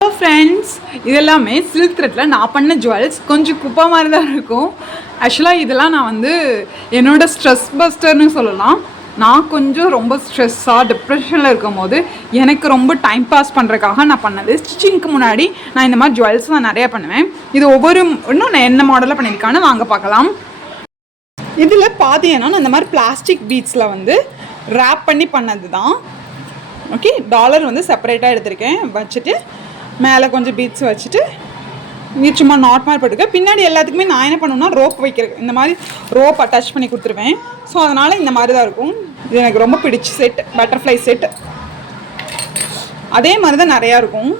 Hello friends, இதெல்லாமே silk த்ரெட்டில் நான் பண்ண ஜுவல்ஸ். கொஞ்சம் குப்பை மாதிரி தான் இருக்கும். ஆக்சுவலாக இதெல்லாம் நான் வந்து என்னோடய ஸ்ட்ரெஸ் பஸ்டர்னு சொல்லலாம். நான் கொஞ்சம் ரொம்ப ஸ்ட்ரெஸ்ஸாக டிப்ரெஷனில் இருக்கும் போது எனக்கு ரொம்ப டைம் பாஸ் பண்ணுறதுக்காக நான் பண்ணது. ஸ்டிச்சிங்க்கு முன்னாடி நான் இந்த மாதிரி ஜுவல்ஸ் நான் நிறையா பண்ணுவேன். இது இன்னும் நான் என்ன மாடலில் பண்ணியிருக்கான்னு வாங்க பார்க்கலாம். இதில் பார்த்தீங்கன்னா நான் இந்த மாதிரி பிளாஸ்டிக் பீட்ஸில் வந்து ரேப் பண்ணி பண்ணது தான். ஓகே, டாலர் வந்து செப்பரேட்டாக எடுத்திருக்கேன். வச்சுட்டு மேலே கொஞ்சம் பீட்ஸ் வச்சுட்டு இங்கே சும்மா நாட் மாதிரி போட்டுருக்கேன். பின்னாடி எல்லாத்துக்குமே நான் என்ன பண்ணுவேன்னா ரோப் வைக்கிறேன். இந்த மாதிரி ரோப் அட்டாச் பண்ணி கொடுத்துருவேன். ஸோ அதனால் இந்த மாதிரி தான் இருக்கும். இது எனக்கு ரொம்ப பிடிச்ச செட், பட்டர்ஃப்ளை செட். அதே மாதிரி தான் நிறையா இருக்கும்.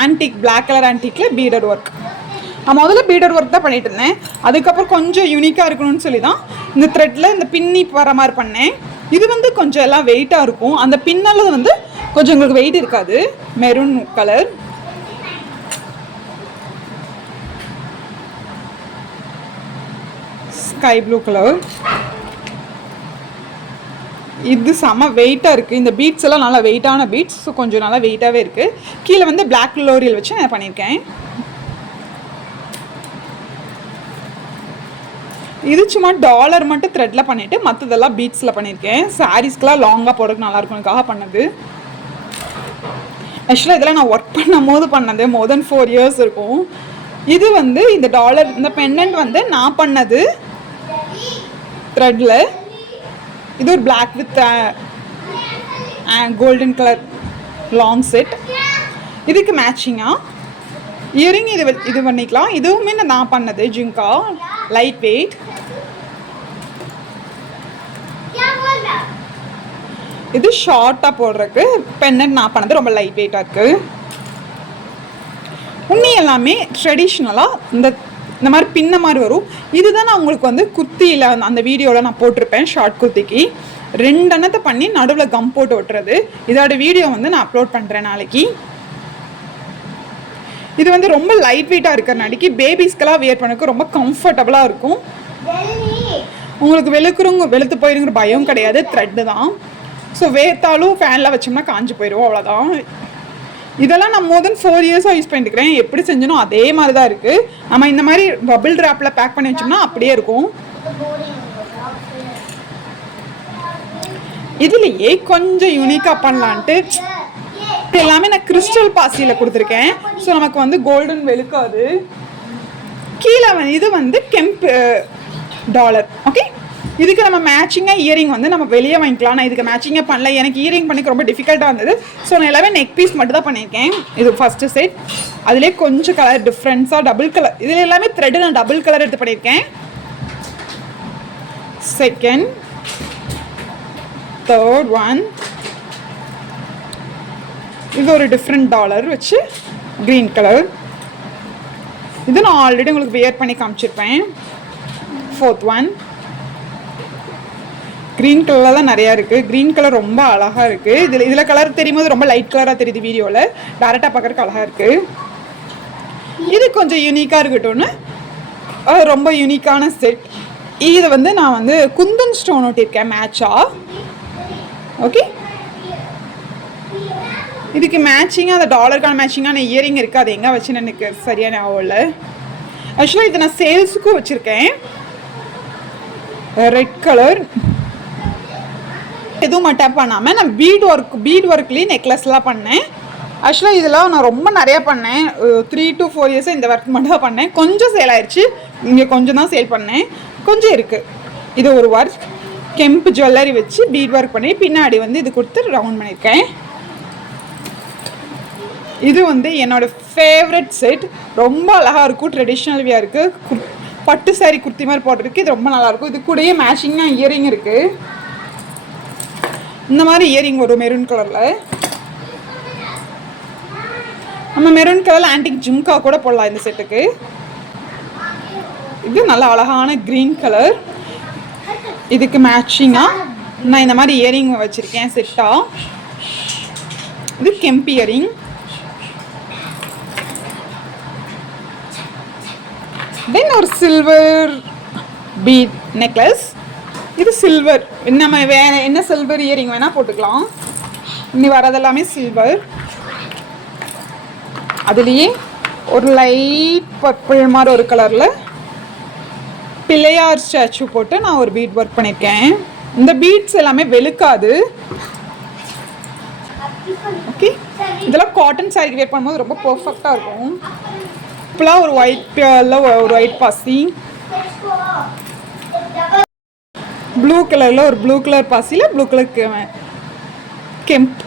ஆன்டிக், பிளாக் கலர் ஆன்டிக்கில் பீடர் ஒர்க். நான் முதல்ல பீடர் ஒர்க் தான் பண்ணிட்டு இருந்தேன். அதுக்கப்புறம் கொஞ்சம் யூனிக்காக இருக்கணும்னு சொல்லி தான் இந்த த்ரெட்டில் இந்த பின்னி வர மாதிரி பண்ணேன். இது வந்து கொஞ்சம் எல்லாம் வெயிட்டாக இருக்கும். அந்த பின்னால் வந்து கொஞ்சம் உங்களுக்கு வெயிட் இருக்காது. Maroon colour, sky blue colour. இது செம்ம வெயிட்டாக இருக்குது. இந்த பீட்ஸ் எல்லாம் நல்லா வெயிட்டான பீட்ஸ். ஸோ கொஞ்சம் நல்லா வெயிட்டாகவே இருக்குது. கீழே வந்து பிளாக் லோரியல் வச்சு நான் பண்ணியிருக்கேன். இது சும்மா டாலர் மட்டும் த்ரெட்டில் பண்ணிவிட்டு மற்றதெல்லாம் பீட்ஸில் பண்ணியிருக்கேன். சாரீஸ்க்கெலாம் லாங்காக போடுறதுக்கு நல்லா இருக்கும்னுக்காக பண்ணது. ஆக்சுவலாக இதெல்லாம் நான் ஒர்க் பண்ணும் போது பண்ணது. மோர் தென் 4 years இருக்கும். இது வந்து இந்த டாலர், இந்த பெண்டன்ட் வந்து நான் பண்ணது த்ரெட்டில். இது ஒரு black with golden colour long set. இதுக்கு மேட்சிங்காக இயரிங் இது பண்ணிக்கலாம். இதுவுமே நான் பண்ணது ஜிங்கா, லைட் வெயிட். இது ஷார்ட்டாக போடுறதுக்கு பெண்டன்ட் நான் பண்ணது ரொம்ப லைட் வெயிட்டாக இருக்குது. உன்னி எல்லாமே ட்ரெடிஷ்னலாக இந்த மாதிரி பின்ன மாதிரி வரும். இதுதான் நான் உங்களுக்கு வந்து குர்த்தியில் அந்த வீடியோவில் நான் போட்டிருப்பேன். ஷார்ட் குர்த்திக்கு 2 அண்ணத்தை பண்ணி நடுவில் கம் போட்டு ஒட்டுறது. இதோட வீடியோ வந்து நான் அப்லோட் பண்ணுறேன் நாளைக்கு. இது வந்து ரொம்ப லைட் வெயிட்டாக இருக்கிறனாடிக்கு பேபிஸ்க்கெல்லாம் வியர் பண்ணக்கு ரொம்ப கம்ஃபர்டபுளாக இருக்கும். உங்களுக்கு வெளுத்து போயிருங்கிற பயம் கிடையாது. த்ரெட்டு தான். ஸோ வேர்த்தாலும் ஃபேனில் வச்சோம்னா காஞ்சி போயிடுவோம், அவ்வளோதான். இதெல்லாம் நான் மோர் தென் 4 years யூஸ் பண்ணிட்டுருக்கிறேன். எப்படி செஞ்சனோ அதே மாதிரி தான் இருக்குது. நம்ம இந்த மாதிரி பபிள் ட்ராப்பில் பேக் பண்ணி வச்சோம்னா அப்படியே இருக்கும். இதுலேயே கொஞ்சம் யூனிக்காக பண்ணலான்ட்டு எல்லாமே நான் கிறிஸ்டல் பாசியில் கொடுத்துருக்கேன். ஸோ நமக்கு வந்து கோல்டன் வெளுக்காது. கீழே இது வந்து கெம்ப் டாலர். ஓகே, இதுக்கு நம்ம மேட்சிங்காக இயரிங் வந்து நம்ம வெளியே வாங்கிக்கலாம். நான் இதுக்கு மேட்சிங்காக பண்ணல. எனக்கு இயரிங் பண்ணிக்க ரொம்ப டிஃபிகல்ட்டாக இருந்தது. ஸோ நான் எல்லாமே நெக் பீஸ் மட்டும் தான் பண்ணியிருக்கேன். இது ஃபஸ்ட்டு செட். அதிலே கொஞ்சம் கலர் டிஃப்ரென்ஸாக டபுள் கலர். இதில் எல்லாமே த்ரெட்டு நான் டபுள் கலர் எடுத்து பண்ணியிருக்கேன். Second, third one. இது ஒரு டிஃப்ரெண்ட் டாலர் வச்சு க்ரீன் கலர். இது நான் ஆல்ரெடி உங்களுக்கு வியர் பண்ணி காமிச்சிருப்பேன். Fourth one. க்ரீன் கலரில் தான் நிறையா இருக்குது. க்ரீன் கலர் ரொம்ப அழகாக இருக்குது. இதில் கலர் தெரியும் போது ரொம்ப லைட் கலராக தெரியுது. வீடியோவில் டேரெக்டாக பார்க்குறதுக்கு அழகாக இருக்குது. இது கொஞ்சம் யூனிக்காக இருக்கட்டும்னு ரொம்ப யூனிக்கான செட். இதை வந்து நான் வந்து குந்தன் ஸ்டோன் ஒட்டியிருக்கேன் மேட்சாக. ஓகே, இதுக்கு மேட்சிங்காக அந்த டாலருக்கான மேட்சிங்கான இயரிங் இருக்குது. அது எங்கே வச்சுன்னு எனக்கு சரியான ஆகல. ஆக்சுவலாக இதை நான் சேல்ஸுக்கும் வச்சுருக்கேன். Red colour. எதுவும் அட்டாப் பண்ணாமல் நான் பீட் ஒர்க்லேயும் நெக்லஸ்லாம் பண்ணேன். ஆக்சுவலாக இதெல்லாம் நான் ரொம்ப நிறையா பண்ணேன். 3 to 4 years இந்த ஒர்க் மட்டும் தான் பண்ணேன். கொஞ்சம் சேல் ஆயிடுச்சு. இங்கே கொஞ்சம் தான் சேல் பண்ணேன். கொஞ்சம் இருக்குது. இது ஒரு ஒர்க் கெம்ப் ஜுவல்லரி வச்சு பீட் ஒர்க் பண்ணி பின்னாடி வந்து இது கொடுத்து ரவுண்ட் பண்ணியிருக்கேன். இது வந்து என்னோடய ஃபேவரட் செட். ரொம்ப அழகாக இருக்கும். ட்ரெடிஷ்னல் வியாக இருக்குது. பட்டு சாரி குர்த்தி மாதிரி போடுறதுக்கு இது ரொம்ப நல்லாயிருக்கும். இது கூடயே மேட்சிங்காக இயரிங் இருக்குது. இந்த மாதிரி இயரிங் ஒரு மெரூன் கலரில். நம்ம மெரூன் கலரில் ஆன்டிக் ஜும்கா கூட போடலாம் இந்த செட்டுக்கு. இது நல்ல அழகான க்ரீன் கலர். இதுக்கு மேட்சிங்காக நான் இந்த மாதிரி இயரிங் வச்சுருக்கேன் செட்டாக. இது கெம்ப் இயரிங். தென் ஒரு சில்வர் பீட் நெக்லஸ். இது சில்வர். நம்ம வேறு என்ன சில்வர் இயரிங் வேணால் போட்டுக்கலாம். இன்னி வரதெல்லாமே சில்வர். அதுலேயே ஒரு லைட் பர்பிள் மாதிரி ஒரு கலரில் பிள்ளையார் ஸ்டாச்சு போட்டு நான் ஒரு பீட் ஒர்க் பண்ணியிருக்கேன். இந்த பீட்ஸ் எல்லாமே வெளுக்காது. ஓகே, இதெல்லாம் காட்டன் சாரிக்கு வேர் பண்ணும்போது ரொம்ப பர்ஃபெக்டாக இருக்கும். இப்போலாம் ஒரு ஒயிட்டில் ஒரு ஒயிட் பாசி, ப்ளூ கலரில் ஒரு ப்ளூ கலர் பாசியில் ப்ளூ கலர் கெம்ப்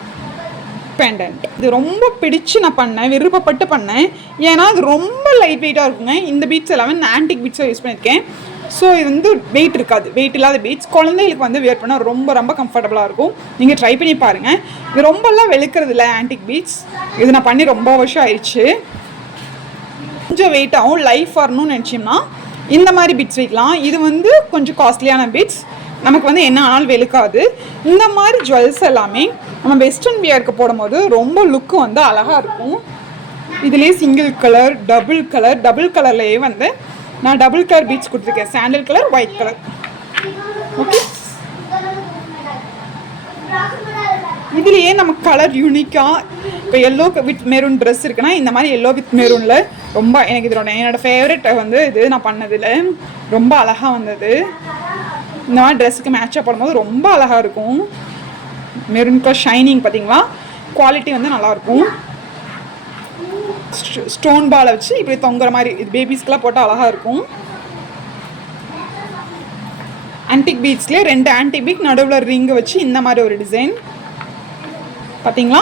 பெண்டன்ட். இது ரொம்ப பிடிச்சு நான் பண்ணேன், விருப்பப்பட்டு பண்ணேன். ஏன்னா அது ரொம்ப லைட் வெயிட்டாக இருக்குங்க. இந்த பீட்ஸ் எல்லாமே நான் ஆன்டிக் பீட்ஸாக யூஸ் பண்ணியிருக்கேன். ஸோ இது வந்து வெயிட் இருக்காது, வெயிட் இல்லாத பீட்ஸ். குழந்தைகளுக்கு வந்து வேர் பண்ணால் ரொம்ப ரொம்ப கம்ஃபர்டபுளாக இருக்கும். நீங்கள் ட்ரை பண்ணி பாருங்கள். இது ரொம்பலாம் வெளுக்கிறது இல்லை ஆன்டிக் பீட்ஸ். இது நான் பண்ணி ரொம்ப வருஷம் ஆயிடுச்சு. கொஞ்சம் வெயிட்டாகவும் லைஃப் வரணும்னு நினச்சோம்னா இந்த மாதிரி பீட்ஸ் வைக்கலாம். இது வந்து கொஞ்சம் காஸ்ட்லியான பீட்ஸ், நமக்கு வந்து என்ன ஆனாலும் வெளுக்காது. இந்த மாதிரி ஜுவல்ஸ் எல்லாமே நம்ம வெஸ்டர்ன் வியருக்கு போடும்போது ரொம்ப லுக்கு வந்து அழகாக இருக்கும். இதுலேயே சிங்கிள் கலர், டபுள் கலர்லேயே வந்து நான் டபுள் கலர் பீட்ஸ் கொடுத்துருக்கேன். Sandal colour, white colour. Okay, இதுலேயே நமக்கு கலர் யூனிக்காக இப்போ எல்லோ வித் மெரூன் ட்ரெஸ் இருக்குன்னா இந்த மாதிரி எல்லோ வித் மெரூனில் ரொம்ப எனக்கு என்னோடய ஃபேவரட் வந்து இது நான் பண்ணதில் ரொம்ப அழகாக வந்தது. இந்த மாதிரி ட்ரெஸ்ஸுக்கு மேட்சாக போடும்போது ரொம்ப அழகாக இருக்கும். மெரூன் கலர் ஷைனிங் பார்த்தீங்களா, குவாலிட்டி வந்து நல்லாயிருக்கும். ஸ்டோன் பாலை வச்சு இப்படி தொங்குற மாதிரி இது பேபிஸ்க்கெலாம் போட்டால் அழகாக இருக்கும். ஆன்டிக் பீட்ஸ்லேயே 2 ஆன்டிக் பீட் நடுவில் ரிங்கை வச்சு இந்த மாதிரி ஒரு டிசைன் பார்த்தீங்களா.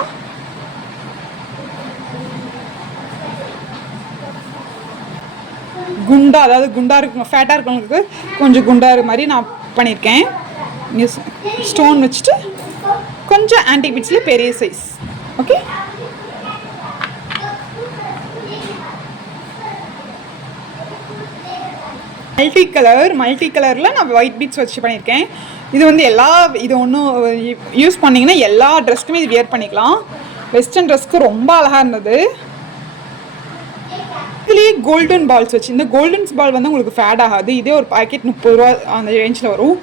குண்டா, அதாவது குண்டா இருக்குங்க, ஃபேட்டாக இருக்கவங்களுக்கு கொஞ்சம் குண்டா இருக்க மாதிரி நான் பண்ணியிருக்கேன். இங்கே ஸ்டோன் வச்சுட்டு கொஞ்சம் ஆன்டிக் பீட்ஸ்லேயே பெரிய சைஸ். ஓகே, மல்டி கலரில் நான் ஒயிட் பீட்ஸ் வச்சு பண்ணியிருக்கேன். இது வந்து இது ஒன்றும் யூஸ் பண்ணிங்கன்னா எல்லா ட்ரெஸ்க்குமே இது வியர் பண்ணிக்கலாம். வெஸ்டர்ன் ட்ரெஸ்க்கு ரொம்ப அழகாக இருந்தது. இதுலேயே கோல்டன் பால்ஸ் வச்சு, இந்த கோல்டன்ஸ் பால் வந்து உங்களுக்கு ஃபேட் ஆகாது. இதே ஒரு பாக்கெட் 30 ரூபா அந்த ரேஞ்சில் வரும்.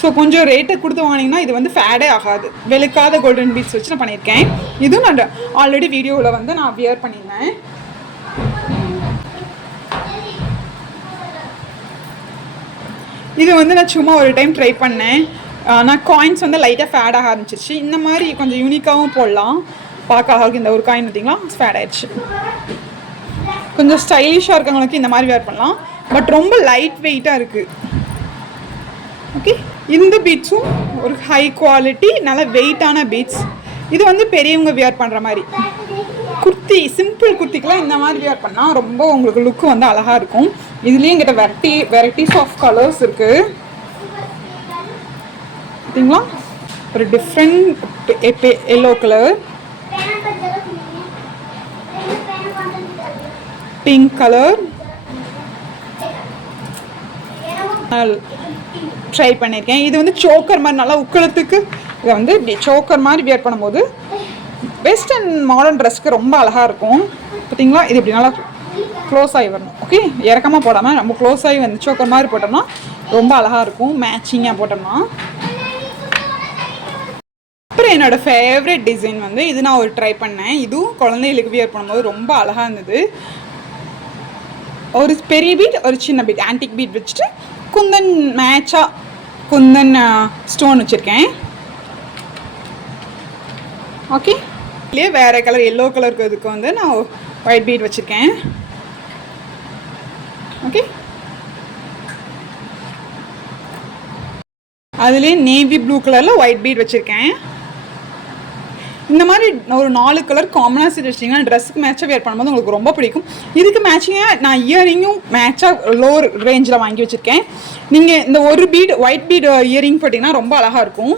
ஸோ கொஞ்சம் ரேட்டை கொடுத்து வாங்கினீங்கன்னா இது வந்து ஃபேடே ஆகாது. வெளுக்காத கோல்டன் பீட்ஸ் வச்சு நான் பண்ணியிருக்கேன். இதுவும் நான் ஆல்ரெடி வீடியோவில் வந்து நான் வியர் பண்ணியிருந்தேன். இது வந்து நான் சும்மா ஒரு டைம் ட்ரை பண்ணேன். நான் காயின்ஸ் வந்து லைட்டாக ஃபேட் ஆக ஆரம்பிச்சிருச்சு. இந்த மாதிரி கொஞ்சம் யூனிக்காகவும் போடலாம். பார்க்க அழகாக இந்த ஒரு காயின் பார்த்தீங்களா ஃபேட் ஆயிடுச்சு. கொஞ்சம் ஸ்டைலிஷாக இருக்கவங்களுக்கு இந்த மாதிரி வேர் பண்ணலாம். பட் ரொம்ப லைட் வெயிட்டாக இருக்குது. ஓகே, இந்த பீட்ஸும் ஒரு ஹை குவாலிட்டி நல்ல வெயிட்டான பீட்ஸ். இது வந்து பெரியவங்க வியர் பண்ணுற மாதிரி. குர்த்தி, சிம்பிள் குர்த்திக்கெலாம் இந்த மாதிரி வியர் பண்ணால் ரொம்ப உங்களுக்கு லுக்கு வந்து அழகாக இருக்கும். இதுலேயும் எங்கிட்ட வெரைட்டிஸ் ஆஃப் கலர்ஸ் இருக்குது பார்த்தீங்களா. ஒரு different yellow colour, pink colour try பண்ணியிருக்கேன். இது வந்து சோக்கர் மாதிரி நல்லா உக்கலத்துக்கு இதை வந்து இப்படி சோக்கர் மாதிரி வியர் பண்ணும்போது வெஸ்டர்ன் மாடர்ன் ட்ரெஸ்க்கு ரொம்ப அழகாக இருக்கும் பார்த்தீங்களா. இது இப்படி நல்லா க்ளோஸ் ஆகி வரணும். ஓகே, இறக்கமாக போடாமல் ரொம்ப க்ளோஸ் ஆகி வந்து சோக்கர் மாதிரி போட்டோம்னா ரொம்ப அழகாக இருக்கும். மேட்சிங்காக போட்டோம்னா. அப்புறம் என்னோடய ஃபேவரட் டிசைன் வந்து இது நான் ஒரு ட்ரை பண்ணேன். இதுவும் குழந்தைகளுக்கு வியர் பண்ணும்போது ரொம்ப அழகாக இருந்தது. ஒரு பெரிய பீட், ஒரு சின்ன பீட், ஆன்டிக் பீட் வச்சுட்டு குந்தன் மேட்சாக குந்தன் ஸ்டோன் வச்சுருக்கேன். ஓகே, இல்லையே வேறு கலர் எல்லோ கலருக்கு இதுக்கு வந்து நான் ஒயிட் பீட் வச்சுருக்கேன். ஓகே, அதுலேயே நேவி ப்ளூ கலரில் ஒயிட் பீட் வச்சுருக்கேன். இந்த மாதிரி ஒரு 4 கலர் காமனாக செட் வச்சிங்கன்னா ட்ரெஸ்ஸுக்கு மேட்சாக வேர் பண்ணும்போது உங்களுக்கு ரொம்ப பிடிக்கும். இதுக்கு மேட்சிங்காக நான் இயரிங்கும் மேட்சாக லோவர் ரேஞ்சில் வாங்கி வச்சுருக்கேன். நீங்கள் இந்த ஒரு பீட் ஒயிட் பீட் இயரிங் போட்டிங்கன்னா ரொம்ப அழகாக இருக்கும்.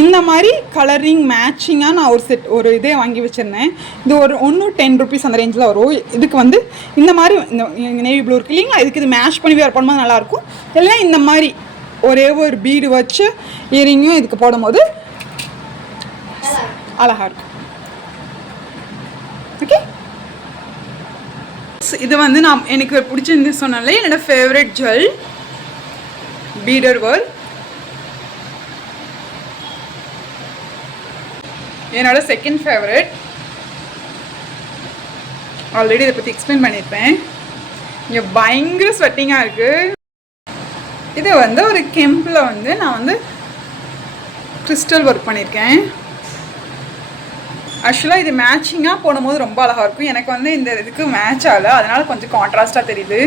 இந்த மாதிரி கலரிங் மேட்சிங்காக நான் ஒரு இதே வாங்கி வச்சுருந்தேன். இது ஒரு 10 ருபீஸ் அந்த ரேஞ்சில் வரும். இதுக்கு வந்து இந்த மாதிரி இந்த நேவி ப்ளூ இருக்குது இல்லைங்களா, இதுக்கு இது மேட்ச் பண்ணி வேர் பண்ணும்போது நல்லாயிருக்கும். இல்லைன்னா இந்த மாதிரி ஒரே ஒரு பீடு வச்சு இயரிங்கும் இதுக்கு போடும்போது அழகாக இருக்கும். ஓகே, இது வந்து நான் எனக்கு பிடிச்சிருந்து சொன்னாலே என்னோடய ஃபேவரட் ஜுவல் பீடர் வேர்ல். என்னோட செகண்ட் ஃபேவரட் ஆல்ரெடி இதை பற்றி எக்ஸ்பிளைன் பண்ணியிருப்பேன். இங்கே பயங்கர ஸ்வெட்டிங்காக இருக்குது. இது வந்து ஒரு கெம்பில் வந்து நான் வந்து கிறிஸ்டல் ஒர்க் பண்ணியிருக்கேன். ஆக்சுவலாக இது மேட்சிங்காக போடும்போது ரொம்ப அழகாக இருக்கும். எனக்கு வந்து இந்த இதுக்கு மேட்ச் ஆகலை, அதனால் கொஞ்சம் கான்ட்ராஸ்டாக தெரியுது.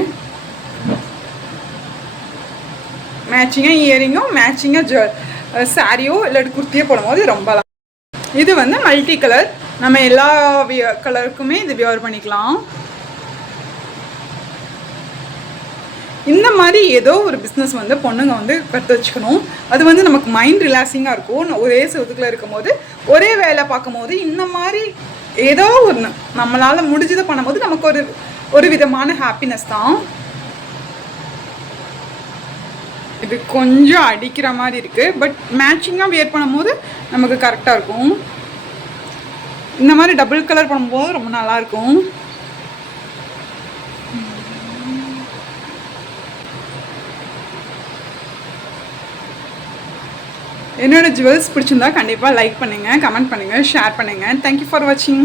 மேட்சிங்காக இயரிங்கும் மேட்சிங்காக சாரியோ இல்லாட்டி குர்த்தியோ போடும்போது ரொம்ப அழகாக. இது வந்து மல்டி கலர், நம்ம எல்லா கலருக்குமே இது வியர் பண்ணிக்கலாம். இந்த மாதிரி ஏதோ ஒரு பிஸ்னஸ் வந்து பொண்ணுங்க வந்து கற்று வச்சுக்கணும். அது வந்து நமக்கு மைண்ட் ரிலாக்ஸிங்காக இருக்கும். ஒரே செவத்துக்குள்ளே இருக்கும் போது, ஒரே வேலை பார்க்கும் போது இந்த மாதிரி ஏதோ ஒன்று நம்மளால் முடிஞ்சதை பண்ணும்போது நமக்கு ஒரு விதமான ஹாப்பினஸ் தான். இது கொஞ்சம் அடிக்கிற மாதிரி இருக்குது, பட் மேட்சிங்காக வியர் பண்ணும்போது நமக்கு கரெக்டாக இருக்கும். இந்த மாதிரி டபுள் கலர் பண்ணும்போது ரொம்ப நல்லாயிருக்கும். என்னோட ஜுவல்ஸ் பிடிச்சிருந்தா கண்டிப்பாக லைக் பண்ணுங்கள், கமெண்ட் பண்ணுங்கள், ஷேர் பண்ணுங்கள். தேங்க்யூ ஃபார் வாட்சிங்.